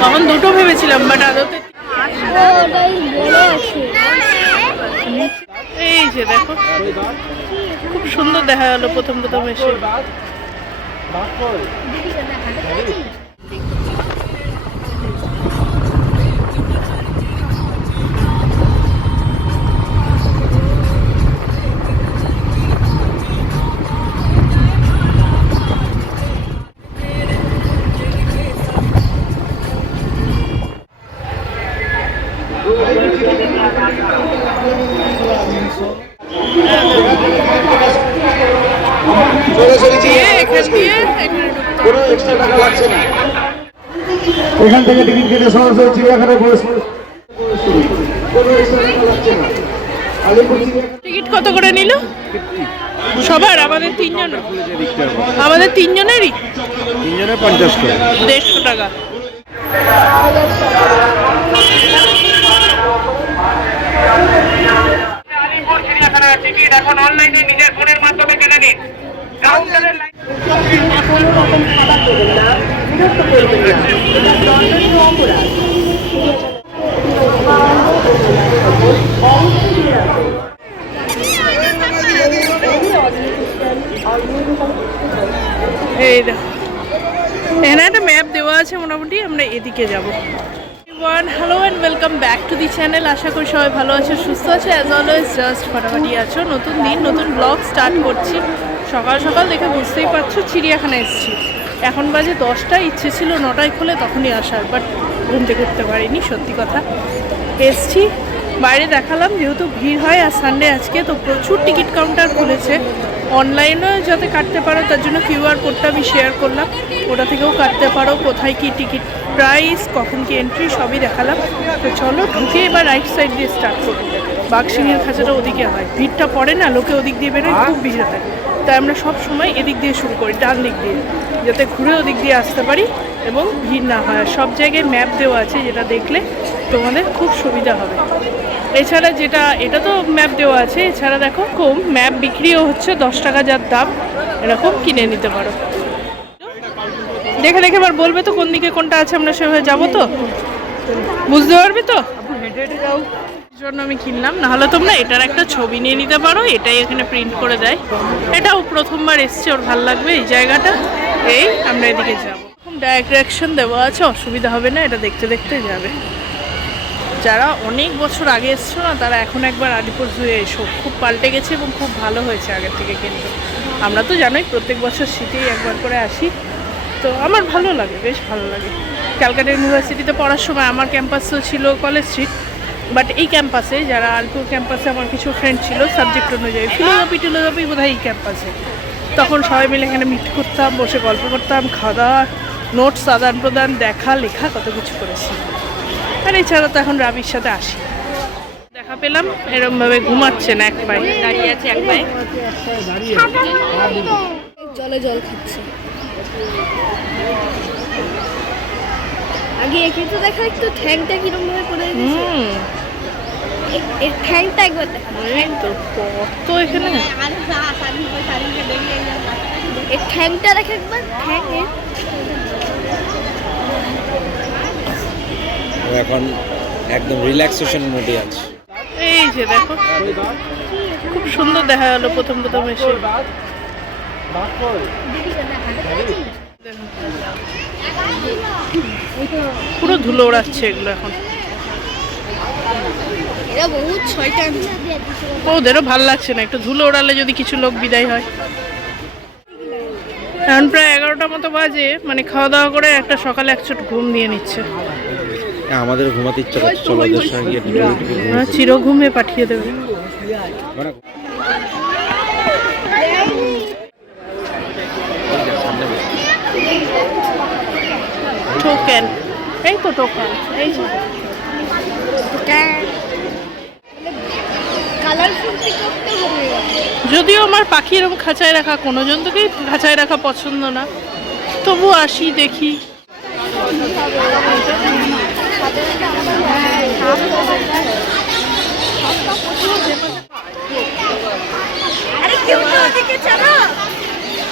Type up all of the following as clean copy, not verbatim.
তখন দুটো ভেবেছিলাম, বাট আদতে এই যে দেখো খুব সুন্দর দেখা গেল প্রথম প্রথম এসে। এখান থেকে টিকিট কেটে সরাসরি চিড়িয়াখানায় টিকিট কত করে নিল সবার? আমাদের তিনজনেরই 50 করে, 150 টাকা। টিকিট এখন অনলাইনে নিজের ফোনের মাধ্যমে কেনা নিন। এই দেখো এখানে একটা ম্যাপ দেওয়া আছে, মোটামুটি আমরা এদিকে যাব। Hello and welcome back to the channel. আশা করি সবাই ভালো আছো, সুস্থ আছো, অ্যাজ অলওয়েজ জাস্ট ফাটাফাটি আছো। নতুন দিন, নতুন ব্লগ স্টার্ট করছি। সকাল সকাল দেখে বুঝতেই পারছো চিড়িয়াখানায় এসেছি। এখন বাজে 10টা, ইচ্ছে ছিল 9টায় খুলে তখনই আসার, বাট ঘুম থেকে উঠতে পারিনি, সত্যি কথা। এসছি বাইরে দেখালাম, যেহেতু ভিড় হয় আর সানডে আজকে, তো প্রচুর টিকিট কাউন্টার খুলেছে। অনলাইনেও যাতে কাটতে পারো তার জন্য কিউআর কোডটা আমি শেয়ার করলাম, ওটা থেকেও কাটতে পারো। কোথায় কি টিকিট প্রাইস, কখন কি এন্ট্রি, সবই দেখালাম। তো চলো ঢুকে এবার রাইট সাইড দিয়ে স্টার্ট করবো। বাঘসিংহের খাঁচাটা ওদিকে হয়, ভিড়টা পড়ে না, লোকে ওদিক দিয়ে বেরোয়, খুব ভিড় হয়। তাই আমরা সব সময় এদিক দিয়ে শুরু করি, ডান দিক দিয়ে, যাতে ঘুরে ওদিক দিয়ে আসতে পারি এবং ভিড় না হয়। সব জায়গায় ম্যাপ দেওয়া আছে, যেটা দেখলে তোমাদের খুব সুবিধা হবে। এছাড়া এটা তো ম্যাপ দেওয়া আছে, এছাড়া দেখো কম ম্যাপ বিক্রিও হচ্ছে, 10 টাকা যার দাম, এরকম কিনে নিতে পারো। দেখে দেখে এবার বলবে তো কোন দিকে কোনটা আছে, আমরা সেভাবে যাবো, তো বুঝতে পারবে তো। জন্য আমি কিনলাম, নাহলে তোমরা এটার একটা ছবি নিয়ে নিতে পারো, এটাই এখানে প্রিন্ট করে দেয়। এটাও প্রথমবার এসছে, ওর ভালো লাগবে এই জায়গাটা। এই আমরা এদিকে যাবো, ডাইরেকশন দেওয়া আছে, অসুবিধা হবে না, এটা দেখতে দেখতে যাবে। যারা অনেক বছর আগে এসছো না, তারা এখন একবার আলিপুর জুয়ে এসো, খুব পাল্টে গেছে এবং খুব ভালো হয়েছে আগের থেকে। কিন্তু আমরা তো জানোই প্রত্যেক বছর শীতেই একবার করে আসি, তো আমার ভালো লাগে, বেশ ভালো লাগে। ক্যালকাটা ইউনিভার্সিটিতে পড়ার সময় আমার ক্যাম্পাসও ছিল কলেজ স্ট্রিট, বাট এই ক্যাম্পাসে, যারা আলিপুর ক্যাম্পাসে আমার কিছু ফ্রেন্ড ছিল সাবজেক্ট অনুযায়ী, ফিলোজফি বোধহয় এই ক্যাম্পাসে, তখন সবাই মিলে এখানে মিট করতাম, বসে গল্প করতাম, খাওয়া দাওয়া, নোটস আদান প্রদান, দেখা লেখা, কত কিছু করেছি। আর এছাড়া তো এখন রাবির সাথে আসি। দেখা পেলাম এরমভাবে ঘুমাচ্ছে না, এক পায়ে দাঁড়িয়ে আছে, এক পায়ে জলে জল খাচ্ছে। আগে একে তো দেখা, একটু ঠ্যাংটা কিরম ভাবে করে দিয়েছে, এর ঠ্যাংটা একবার দেখা। তো কত এখানে এর ঠ্যাংটা দেখা একবার, ঠ্যাং এখন একদম রিল্যাক্সেশন মোডে আছে। এই যে দেখো খুব সুন্দর দেখা গেল প্রথম প্রথম এসে। পুরো ধুলো ওড়াচ্ছে এগুলো এখন। ওদেরও ভাল লাগছে না, একটু ধুলো ওড়ালে যদি কিছু লোক বিদায় হয়। এখন প্রায় 11টা মতো বাজে, মানে খাওয়া দাওয়া করে একটা সকালে একচোট ঘুম দিয়ে নিচ্ছে। আমাদের ঘুমাতে ইচ্ছা করছে, চলো ওদের সঙ্গে চির ঘুমে পাঠিয়ে দেবে। টোকেন, এই তো টোকেন, এই যে যদিও আমার পাখি এরকম খাঁচায় রাখা, কোনো জন্তুকেই খাঁচায় রাখা পছন্দ না, তবু আসি দেখি।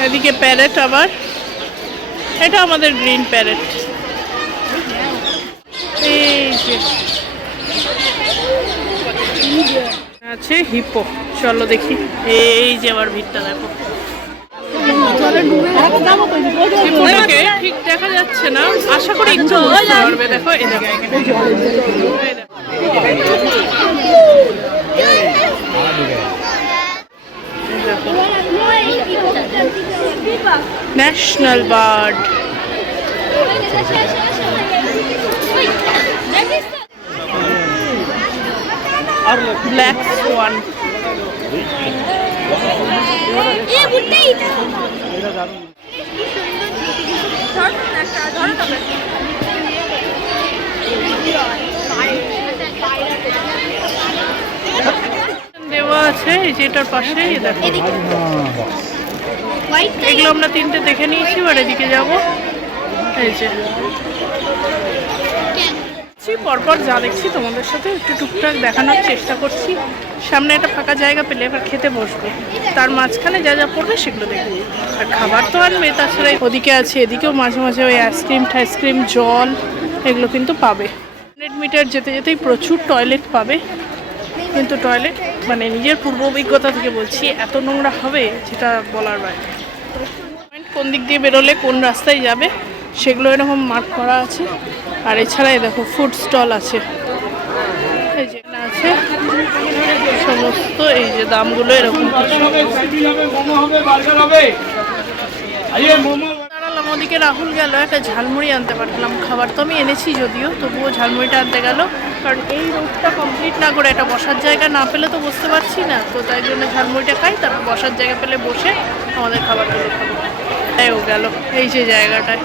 এদিকে প্যারেট, আবার এটা আমাদের গ্রিন প্যারেট। এই যে আছে হিপো, চলো দেখি। এই যে আবার ভিড়টা দেখো, হিপোটাকে ঠিক দেখা যাচ্ছে না, আশা করি একটু বুঝতে পারবে। দেখো এই দেখো, ন্যাশনাল বার্ড। Black Schwann. দেওয়া আছে এই যে এটার পাশে, দেখো এগুলো আমরা তিনটে দেখে নিয়েছি, এবার এদিকে যাবো। এই যে পরপর যা দেখছি তোমাদের সাথে একটু টুকটাক দেখানোর চেষ্টা করছি। সামনে একটা ফাঁকা জায়গা পেলে এবার খেতে বসবো, তার মাঝখানে যা যা পড়বে সেগুলো দেখবো। আর খাবার তো আনবে, তাছাড়া ওদিকে আছে, এদিকেও মাঝে মাঝে ওই আইসক্রিম জল এগুলো কিন্তু পাবে। 100 মিটার যেতে যেতেই প্রচুর টয়লেট পাবে, কিন্তু টয়লেট মানে নিজের পূর্ব অভিজ্ঞতা থেকে বলছি এত নোংরা হবে যেটা বলার বাইরে। কোন দিক দিয়ে বেরোলে কোন রাস্তায় যাবে সেগুলো এরকম মার্ক করা আছে। আর এছাড়াই দেখো ফুড স্টল আছে, এই যে আছে সমস্ত, এই যে দামগুলো এরকম। দাঁড়ালাম, ওদিকে রাহুল গেল, একটা ঝালমুড়ি আনতে পারলাম। খাবার তো আমি এনেছি যদিও, তবুও ঝালমুড়িটা আনতে গেল, কারণ এই রোডটা কমপ্লিট না করে একটা বসার জায়গা না পেলে তো বুঝতে পারছি না, তো তাই জন্য ঝালমুড়িটা খাই, তারপর বসার জায়গা পেলে বসে আমাদের খাবারগুলো খাবো। তাইও গেল এই যে জায়গাটায়,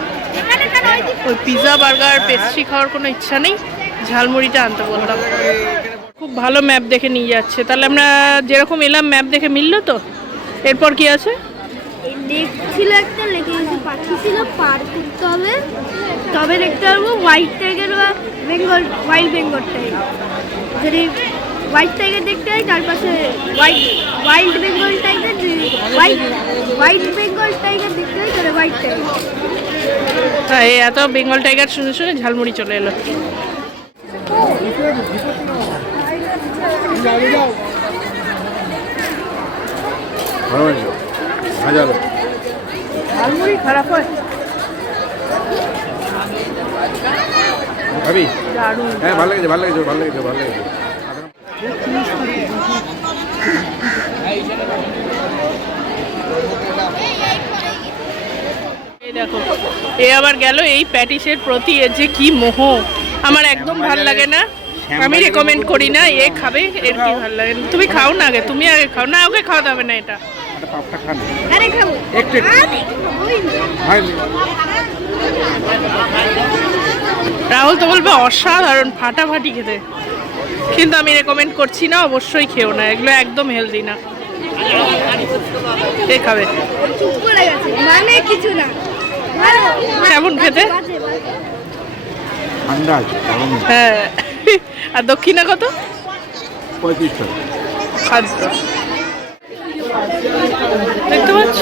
ওই পিৎজা বার্গার পেস্ট্রি খাওয়ার কোনো ইচ্ছা নেই, ঝালমুড়িটা আনতে বললাম। খুব ভালো ম্যাপ দেখে নিয়ে যাচ্ছে, তাহলে আমরা যেরকম এলাম ম্যাপ দেখে মিললো তো। এরপর কি আছে দেখছিল, একটা লেগে গেছে পাখি ছিল, পার করতে হবে, তবে দেখতে পারবো হোয়াইট টাইগার বা বেঙ্গল, হোয়াইট বেঙ্গল টাইগার। যদি হোয়াইট টাইগার দেখতে হয় তার পাশে white Bengal tiger, white Bengal tiger দেখতে হয় তাহলে হোয়াইট টাইগার। হ্যাঁ, এই এত বেঙ্গল টাইগার শুনে শুনে ঝালমুড়ি চলে এলো। ঝালমুড়ি খারাপ হয়? ভাবি দারুণ। হ্যাঁ, ভালো লেগেছে, ভালো লেগেছে, ভালো লেগেছে, ভালো লেগেছে। এই দেখো, এ আবার গেল এই প্যাটিসের প্রতি, এর যে কি মোহ। আমার একদম ভাল লাগে না, আমি রেকমেন্ড করি না, এ খাবে, এর কি ভাল লাগে। তুমি খাও না আগে, তুমি আগে খাও না, ওকে খাওয়াতে হবে না এটা। পাপটা খান আরে খাবো একটু রাহুল তো বলবে অসাধারণ, ফাটাফাটি খেতে, কিন্তু আমি রেকমেন্ড করছি না, অবশ্যই খেও না, এগুলো একদম হেলদি না। কে খাবে? চুপ করে গেছে, মানে কিছু না। কেমন খেতে? ঠান্ডা হ্যাঁ, আর দক্ষিণা কত? 35 টাকা খাদ্য দেখতে পাচ্ছ,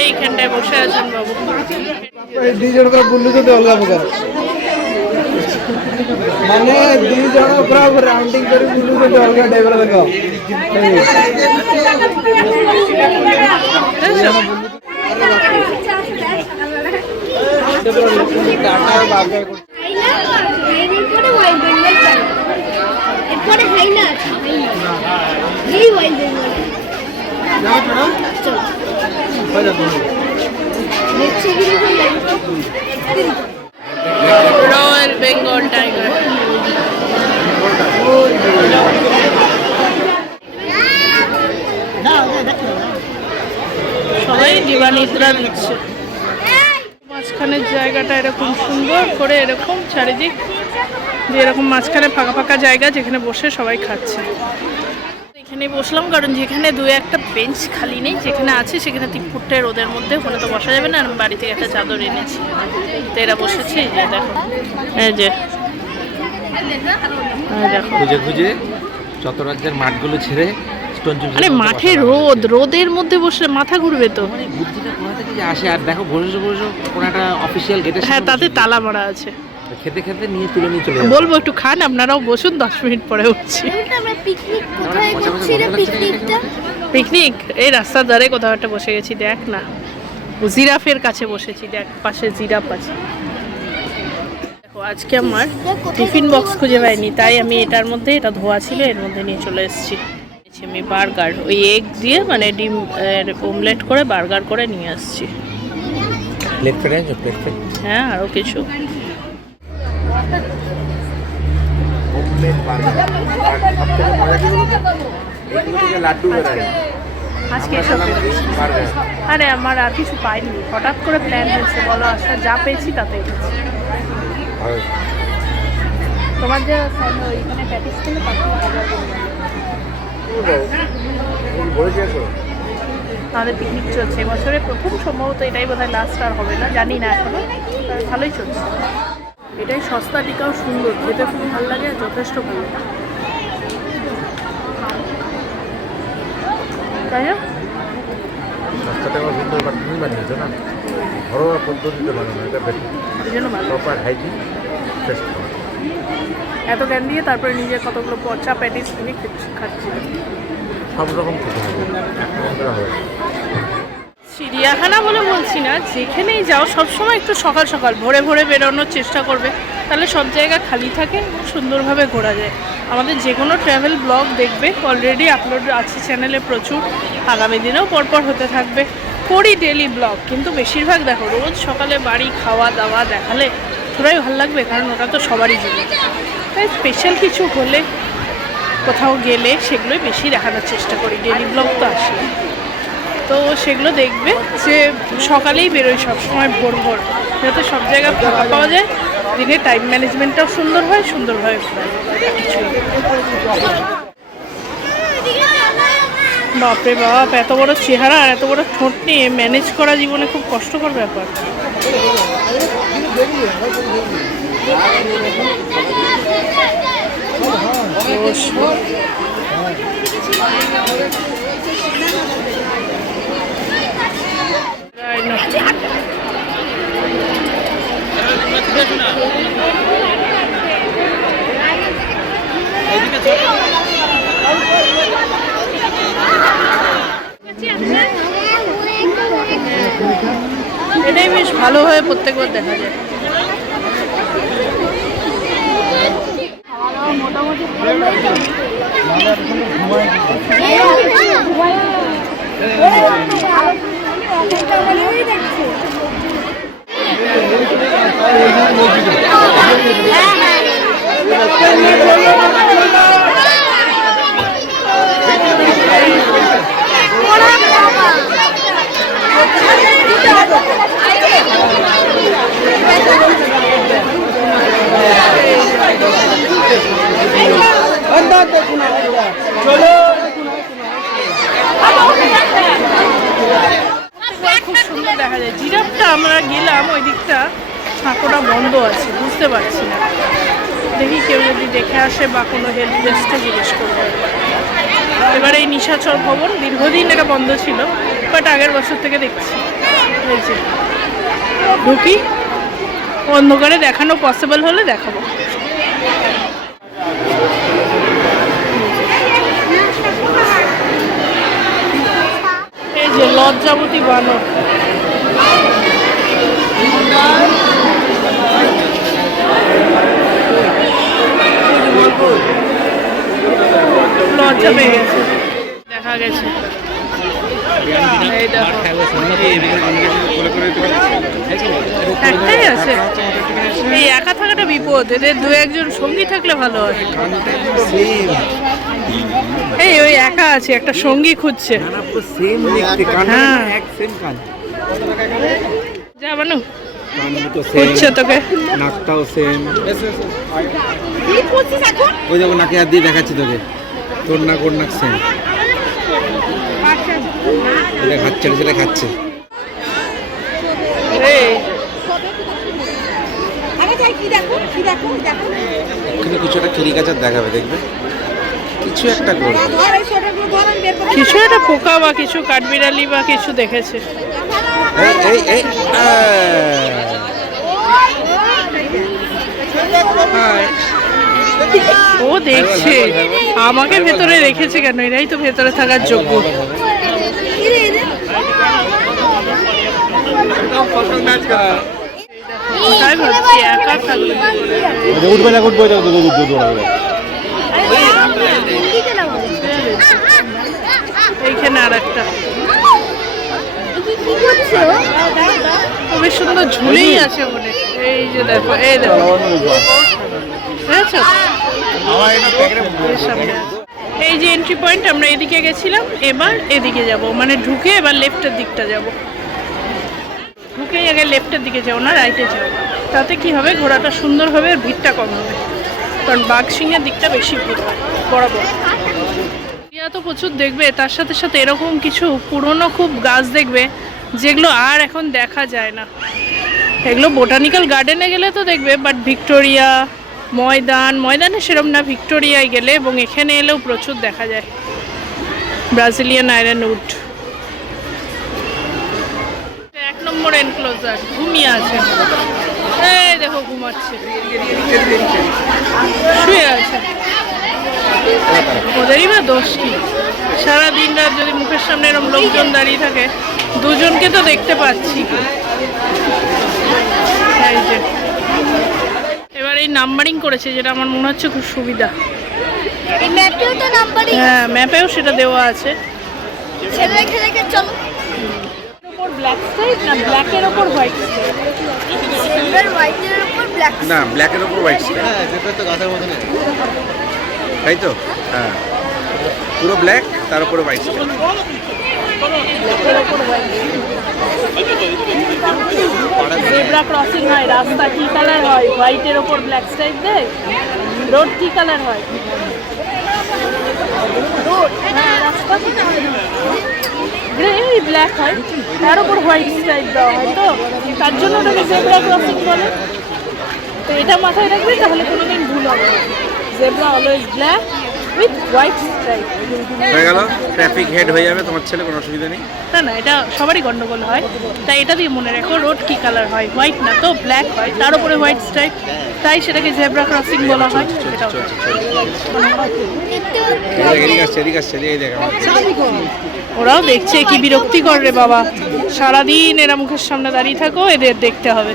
এইখানটায় বসে আছেন বাবু। ଦି ଜଣଙ୍କ ବୁଲୁଛନ୍ତି ଅଲଗା ପ୍ରକାର, ମାନେ ଦି ଜଣ ପୁରା ରାଉଣ୍ଡିଂ କରି ବୁଲୁଛନ୍ତି ଅଲଗା ଟାଇପର। ଦେଖ এরপরে হাইনা আছে, এই white Bengal royal Bengal tiger. সবাই দিবানিদ্রা দিচ্ছে। মাঝখানের জায়গাটা এরকম সুন্দর করে, এরকম চারিদিক যে এরকম মাঝখানে ফাঁকা ফাঁকা জায়গা যেখানে বসে সবাই খাচ্ছে। এখানে বসলাম কারণ যেখানে দু একটা বেঞ্চ খালি নেই, যেখানে আছে সেখানে 3 ফুটে রোদের মধ্যে, ওখানে তো বসা যাবে না। আমি বাড়ি থেকে একটা চাদর এনেছি, তো এরা বসেছে। এই যে দেখো, এই যে দেখো, খুঁজে খুঁজে যত রাজ্যের মাঠগুলো ছেড়ে স্টোন চিপস আরে মাঠে রোদের মধ্যে বসলে মাথা ঘুরবে তো। মানে বুদ্ধিটা কোথা থেকে যে আসে? আর দেখো বসে বসে কোনো একটা অফিসিয়াল গেটে হ্যাঁ, তাতে তালা মারা আছে। খেতে খেতে নিয়ে তুলে নিয়ে চলে যাবে। বলবো একটু খান, আপনারাও বসুন, 10 মিনিট পরে উঠছি। আমরা পিকনিক কোথায় করছি রে পিকনিকটা? পিকনিক এই রাস্তার ধারে কোথাও একটা বসে গেছি, দেখ না, জিরাফের কাছে বসেছি, দেখ পাশে জিরাফ আছে। দেখো আজকে আমার টিফিন বক্স খুঁজে পাইনি, তাই আমি এটার মধ্যে, এটা ধোয়া ছিল, এর মধ্যে নিয়ে চলে এসেছি। আমি বার্গার ওই এগ দিয়ে মানে ডিম অমলেট করে বার্গার করে নিয়ে আসছি। প্লেট ফ্রাই আছে, প্লেট ফ্রাই। হ্যাঁ, আরও কিছু। আজকে এসব পেয়েছি। আরে আমার আর কিছু পাইনি, হঠাৎ করে প্ল্যান হয়েছে, বলো আসা, যা পেয়েছি তাতে এসেছি। তোমার যে ওইখানে প্যাটিস ছিল তাহলে পিকনিক চলছে এবছরে প্রথম, সম্ভবত এটাই বোধহয় লাস্ট, আর হবে না জানি না এখনো, ভালোই চলছে। এটাই সস্তা টিকাও সুন্দর, খেতে খুব ভালো লাগে, যথেষ্ট ভালো, তাই না? রাস্তাটা আমার সুন্দর তুমি বানিয়েছো না, ঘরোয়া পদ্ধতিতে বানানো, এটা বেশি এই জন্য ভালো। Proper hygiene test. এত জ্ঞান দিয়ে তারপরে নিজে কতগুলো পচা প্যাটিস কিনে খাচ্ছি। সব রকম খেতে হবে, একটা হবে। চিড়িয়াখানা বলে বলছি না, যেখানেই যাও সবসময় একটু সকাল সকাল ভোরে ভোরে বেরোনোর চেষ্টা করবে, তাহলে সব জায়গা খালি থাকে, সুন্দরভাবে ঘোরা যায়। আমাদের যে কোনো ট্রাভেল ব্লগ দেখবে, অলরেডি আপলোড আছে চ্যানেলে প্রচুর, আগামী দিনেও পরপর হতে থাকবে। করি ডেলি ব্লগ, কিন্তু বেশিরভাগ দেখো রোজ সকালে বাড়ি খাওয়া দাওয়া দেখালে পুরাই ভালো লাগবে, কারণ ওটা তো সবারই জীবন। তাই স্পেশাল কিছু হলে, কোথাও গেলে সেগুলোই বেশি দেখানোর চেষ্টা করি, ডেলি ব্লগ তো আসে। তো সেগুলো দেখবে যে সকালেই বেরোয় সবসময় ভোর ভোর, যাতে সব জায়গায় ফাঁকা পাওয়া যায়, দিনে টাইম ম্যানেজমেন্টটাও সুন্দর হয়, সুন্দরভাবে কিছুই। বাপরে বাপ, এত বড় চেহারা আর এত বড় ঠোঁট নিয়ে ম্যানেজ করা জীবনে খুব কষ্টকর ব্যাপার। এটাই বেশ ভালোভাবে প্রত্যেকবার দেখা যায়। মোটামুটি খুব সুন্দর দেখা যায়। জিরাফটা আমরা গেলাম ওই দিকটা, ছাঁকোটা বন্ধ আছে, বুঝতে পারছি না, দেখি কেউ যদি দেখে আসে বা কোনো হেল্প ডেস্ককে জিজ্ঞেস করবে। এবার এই নিশাচর ভবন দীর্ঘদিন এটা বন্ধ ছিল, বাট আগের বছর থেকে দেখছি হয়েছে। ঢুকি, অন্ধকারে দেখানো পসিবল হলে দেখাবো। এই যে লজ্জাবতী বানর, লজ্জা পেয়ে গেছে, দেখা গেছে। এই দেখো একটাই আছে, এই একা থাকাটা বিপদ, এদের দু একজন সঙ্গী থাকলে ভালো হয়। এই ওই একা আছে, একটা সঙ্গী খুঁজছে। হ্যাঁ যা বানু খুঁজছে তোকে, নাকটাও সেম, ওই দেখো নাকে হাত দিয়ে দেখাচ্ছি তোকে, তোর নাক ওর নাক সেম, হাত ছেড়ে ছেড়ে খাচ্ছে। ওখানে কিছু একটা ক্যারিকেচার দেখাবে, দেখবে কিছু একটা করবে। কিছু একটা পোকা বা কিছু কাঠবিড়ালি বা কিছু দেখেছে। ও দেখছে আমাকে ভেতরে রেখেছে কেন? এরাই তো ভেতরে থাকার যোগ্য। তাই ভাবছি একা থাকলে উঠবে না, উঠবে এইখানে আর একটা খুবই সুন্দর ঝুলেই আছে মনে। এই যে দেখো, এই দেখো, এই যে এন্ট্রি পয়েন্ট। আমরা এদিকে গেছিলাম, এবার এদিকে যাব, মানে ঢুকে এবার লেফটের দিকটা যাব। ঢুকেই আগে লেফটের দিকে যাও না রাইটে যাও, তাতে কি হবে ঘোরাটা সুন্দর হবে আর ভিড়টা কম হবে, কারণ বাঘসিংহের দিকটা বেশি ভিড় হয় বরাবর। তো প্রচুর দেখবে, তার সাথে সাথে এরকম কিছু পুরনো খুব গাছ দেখবে যেগুলো আর এখন দেখা যায় না। এগুলো বোটানিক্যাল গার্ডেনে গেলে তো দেখবে, বাট ভিক্টোরিয়া ময়দানে সেরকম না, ভিক্টোরিয়ায় গেলে এবং এখানে এলেও প্রচুর দেখা যায়। Brazilian ironwood 1 number enclosure, ঘুমিয়ে আছে। এই দেখো ঘুমাচ্ছে, শুয়ে আছে। ওদেরই বা দোষ কি? সারাদিন রাত যদি মুখের সামনে এরকম লোকজন দাঁড়িয়ে থাকে, দুজনকে তো দেখতে পাচ্ছি। এই যে এবার এই নাম্বারিং করেছে, যেটা আমার মনে হচ্ছে খুব সুবিধা। হ্যাঁ, ম্যাপেও সেটা দেওয়া আছে। ব্ল্যাক স্ট্রাইপ না ব্ল্যাকের ওপর হোয়াইট স্ট্রাইপ? না, ব্ল্যাকের উপর হোয়াইট স্ট্রাইপ, তাই তো? হ্যাঁ, পুরো ব্ল্যাক, তার উপরে হোয়াইট স্ট্রাইপ। জেব্রা ক্রসিং হয়, রাস্তা কি কালার হয়? হোয়াইটের ওপর ব্ল্যাক স্ট্রাইপ দেয়। রোড কি কালার হয়? হ্যাঁ, রাস্তা গ্রে ব্ল্যাক হয়, তার উপর হোয়াইট স্ট্রাইপ দেওয়া হয়, তো তার জন্য ওটাকে জেব্রা ক্রসিং বলে। তো এটা মাথায় রাখবে, তাহলে কোনোদিন ভুল হবে না। Zebra always black with white stripe. হয়ে গেল, ট্রাফিক হেড হয়ে যাবে তোমার ছেলে, কোনো অসুবিধা নেই। না, এটা সবারই গন্ডগোল হয়, তাই এটা দিয়ে মনে রাখো রোড কি কালার হয়? হোয়াইট না তো ব্ল্যাক হয়, তার উপরে হোয়াইট স্ট্রাইপ, তাই সেটাকে জেব্রা ক্রসিং বলা হয়। ওরাও দেখছে, কি বিরক্তিকর রে বাবা, সারাদিন এরা মুখের সামনে দাঁড়িয়ে থাকো, এদের দেখতে হবে।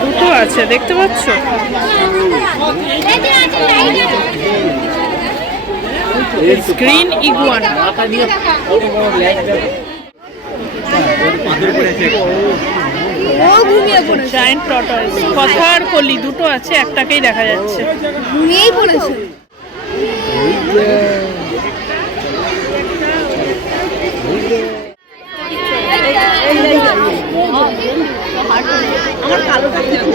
দুটো আছে দেখতে পাচ্ছ? গ্রিন ইগুয়ানা, জায়ান্ট টর্টয়েস, কথার কলি, দুটো আছে, একটাকেই দেখা যাচ্ছে। ঘুমিয়েই পড়েছে। আমার কালো দেখো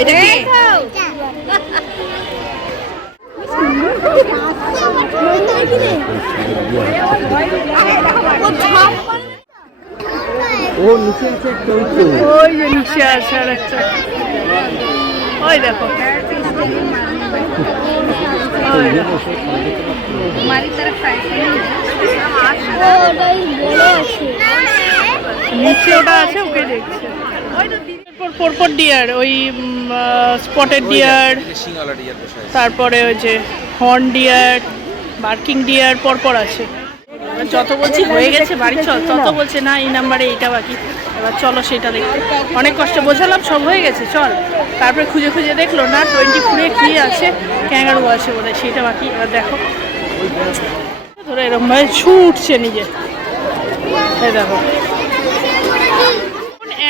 এটা কি? ও নিচে আছে একটা, ওই যে নিচে আছে আর একটা, ওই দেখো। নিচে ওটা আছে, ওকে দেখছে। পরপর ডিয়ার, ওই স্পটেড ডিয়ার, তারপরে ওই যে হর্ন ডিয়ার, বার্কিং ডিয়ার পরপর আছে। যত বলছি হয়ে গেছে বাড়ি চল, তত বলছে না এই নাম্বারে এইটা বাকি, এবার চলো সেটা দেখতে। অনেক কষ্টে বোঝালাম সব হয়ে গেছে চল, তারপরে খুঁজে খুঁজে দেখলো না 24 কি আছে, ক্যাঙ্গারু আছে বোধহয়, সেইটা বাকি। এবার দেখো ধরে এরকম ভাবে ছুটছে নিজে, এই দেখো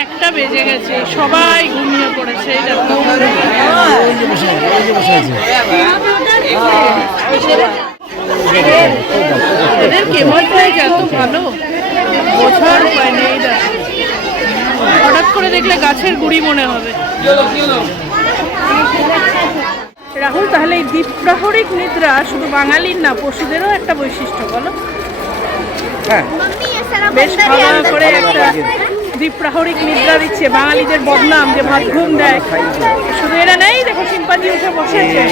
1টা বেজে গেছে, সবাই ঘুমিয়ে পড়েছে। এই দেখো এদের কেমনটাই এত ভালো বোঝার উপায় নেই। দেখো হঠাৎ করে দেখলে গাছের গুড়ি মনে হবে। রাহুল, তাহলে এই দ্বীপ্রাহরিক নিদ্রা শুধু বাঙালির না, পশুদেরও একটা বৈশিষ্ট্য, বলো? বেশ ভালো করে একটা দ্বীপ্রাহরিক নিদ্রা দিচ্ছে। বাঙালিদের বদনাম যে ভাত ঘুম দেয়, শুধু এরা নেই, দেখো শিম্পাঞ্জি উঠে বসেছে।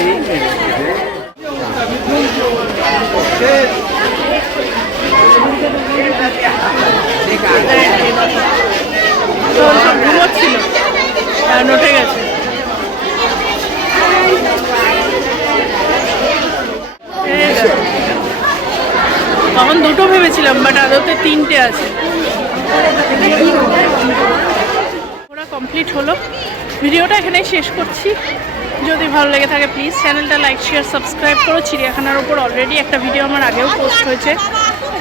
তো সব ঘুমোচ্ছিল আর নটে গেছে। তখন দুটো ভেবেছিলাম, বাট আদতে তিনটে আছে। ওরা কমপ্লিট হলো। ভিডিওটা এখানেই শেষ করছি। যদি ভালো লেগে থাকে প্লিজ চ্যানেলটা লাইক শেয়ার সাবস্ক্রাইব করো। চিড়িয়াখানার ওপর অলরেডি একটা ভিডিও আমার আগেও পোস্ট হয়েছে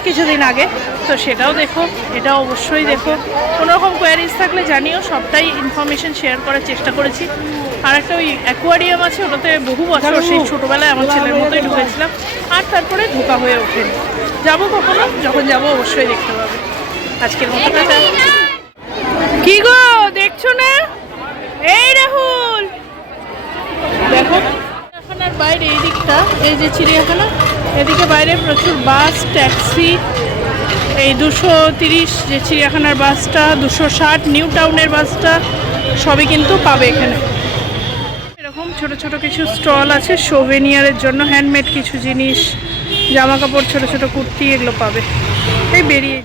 কিছুদিন আগে, তো সেটাও দেখো, এটাও অবশ্যই দেখো। কোনোরকম কোয়ারিজ থাকলে জানিও, সবটাই ইনফরমেশন শেয়ার করার চেষ্টা করেছি। আর একটা ওই অ্যাকোয়ারিয়াম আছে, ওটাতে বহু বছর সেই ছোটোবেলায় আমার ছেলের মতোই ঢুকেছিলাম, আর তারপরে ঢোকা হয়ে ওঠেনি। যাবো কখনো, যখন যাবো অবশ্যই দেখতে পাবে। আজকের মতো টাটা। কি গো দেখছো না? এই রাহুল দেখো, চিড়িয়াখানার বাইরে এই দিকটা, এই যে চিড়িয়াখানা, এদিকে বাইরে প্রচুর বাস, ট্যাক্সি। এই 230 যে চিড়িয়াখানার বাসটা, 260 নিউ টাউনের বাসটা, সবই কিন্তু পাবে এখানে। এরকম ছোট ছোট কিছু স্টল আছে সোভেনিয়ারের জন্য, হ্যান্ডমেড কিছু জিনিস, জামা কাপড়, ছোট ছোট কুর্তি, এগুলো পাবে। এই বেরিয়ে